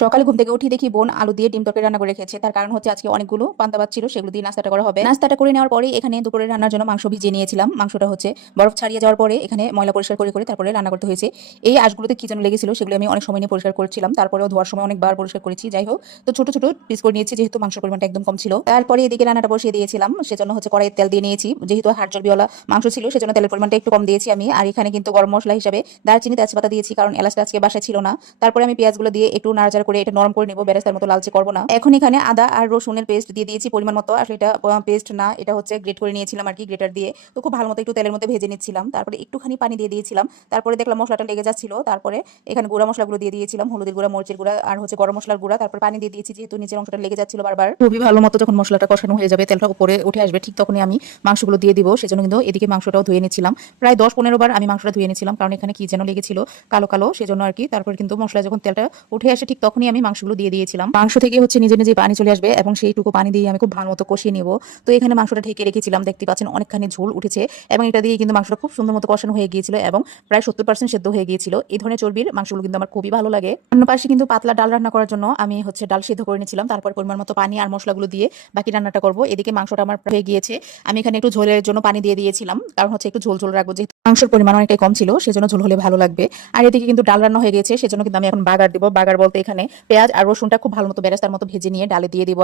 সকালে ঘুম থেকে উঠে দেখি বোন আলু দিয়ে ডিম তরকারি রান্না করে রেখেছে। তার কারণ হচ্ছে আজকে অনেকগুলো পান্তা ভাত ছিল, সেগুলো দিয়ে নাস্তাটা করা হবে। নাস্তাটা করে নেওয়ার পরে এখানে দুপুরে রান্নার জন্য মাংস ভিজিয়ে নিয়েছিলাম। মাংসটা হচ্ছে বরফ ছাড়িয়ে যাওয়ার পরে এখানে ময়লা পরিষ্কার করে করে তারপরে রান্না করতে হয়েছে। এই আঁশগুলোতে কি যেন লেগেছিল, সেগুলো আমি অনেক সময় নিয়ে পরিষ্কার করছিলাম। তারপরেও ধোয়ার সময় অনেকবার পরিষ্কার করেছি। যাই হোক, তো ছোট ছোট পিস করে নিয়েছি যেহেতু মাংসের পরিমাণটা একদম কম ছিল। তারপরে এদিকে রান্নাটা বসিয়ে দিয়েছিলাম, সেজন্য হচ্ছে কড়াইয়ে তেল দিয়ে নিয়েছি। যেহেতু হাড় চর্বিওয়ালা মাংস ছিল সেজন্য তেলের পরিমাণটা একটু কম দিয়েছি আমি। আর এখানে কিন্তু গরম মশলা হিসাবে দারচিনি তেজপাতা দিয়েছি, কারণ এলাচটা আজকে বাসায় ছিল না। তারপরে আমি পেঁয়াজগুলো দিয়ে একটু নাড়াচাড়া করে এটা নরম করে নিব, বেরেস্তার মতো লালচে করব না। এখন এখানে আদা আর রসুনের পেস্ট দিয়ে দিয়েছি পরিমাণ মতো। আসলে এটা পেস্ট না, এটা হচ্ছে গ্রেট করে নিয়েছিলাম আর কি, গ্রেটার দিয়ে। তো খুব ভালো মতো একটু তেলের মধ্যে ভেজে নিচ্ছিলাম। তারপরে একটুখানি পানি দিয়ে দিয়েছিলাম। তারপরে দেখলাম মশলাটা লেগে যাচ্ছিল। তারপরে এখানে গুঁড়া মশলাগুলো দিয়ে দিয়েছিলাম, হলুদের গুঁড়া, মরিচের গুঁড়া আর হচ্ছে গরম মশলার গুঁড়া। তারপর পানি দিয়ে দিয়েছি যেহেতু নিচের অংশটা লেগে যাচ্ছিল বারবার। খুবই ভালো মতো যখন মশলাটা কষানো হয়ে যাবে, তেলটা উপরে উঠে আসবে, ঠিক তখনই আমি মাংসগুলো দিয়ে দিব। সেজন্য কিন্তু এদিকে মাংসটাও ধুয়ে নিচ্ছিলাম। প্রায় 10-15 বার আমি মাংসটা ধুয়ে নিচ্ছিলাম, কারণ এখানে কি যেন লেগেছিল কালো কালো, সেজন্য আর কি। তারপর কিন্তু মশলা যখন তেলটা উঠে আসে ঠিক তখনই আমি মাংসগুলো দিয়ে দিয়েছিলাম। মাংস থেকে হচ্ছে নিজে নিজে পানি চলে আসবে এবং সেইটুকু পানি দিয়ে আমি খুব ভালো মতো কষিয়ে নিব। তো এখানে মাংসটা ঢেকে রেখেছিলাম, দেখতে পাচ্ছেন অনেকখানি ঝোল উঠেছে এবং এটা দিয়ে কিন্তু মাংসটা খুব সুন্দর মতো কষানো হয়ে গিয়েছিল এবং প্রায় 70% সেদ্ধ হয়ে গিয়েছিল। এই ধরনের চর্বির মাংসগুলো কিন্তু আমার খুবই ভালো লাগে। অন্য পাশে কিন্তু পাতলা ডাল রান্না করার জন্য আমি হচ্ছে ডাল সিদ্ধ করে নিয়েছিলাম। তারপর পরিমাণ মতো পানি আর মশলাগুলো দিয়ে বাকি রান্নাটা করব। এদিকে মাংসটা আমার হয়ে গিয়েছে। আমি এখানে একটু ঝোলের জন্য পানি দিয়ে দিয়েছিলাম, কারণ হচ্ছে একটু ঝোল ঝোল রাখবো, যেহেতু মাংসের পরিমাণ অনেকটাই কম ছিল, সেজন্য ঝোল হলে ভালো লাগবে। আর এদিকে কিন্তু ডাল রান্না হয়ে গেছে, সেজন্য কিন্তু আমি এখন বাগার দিব। বাগার বলতে এখানে পেঁয়াজ আর রসুনটা খুব ভালো মতো বেরেস্তার মতো ভেজে নিয়ে ডালে দিয়ে দিব।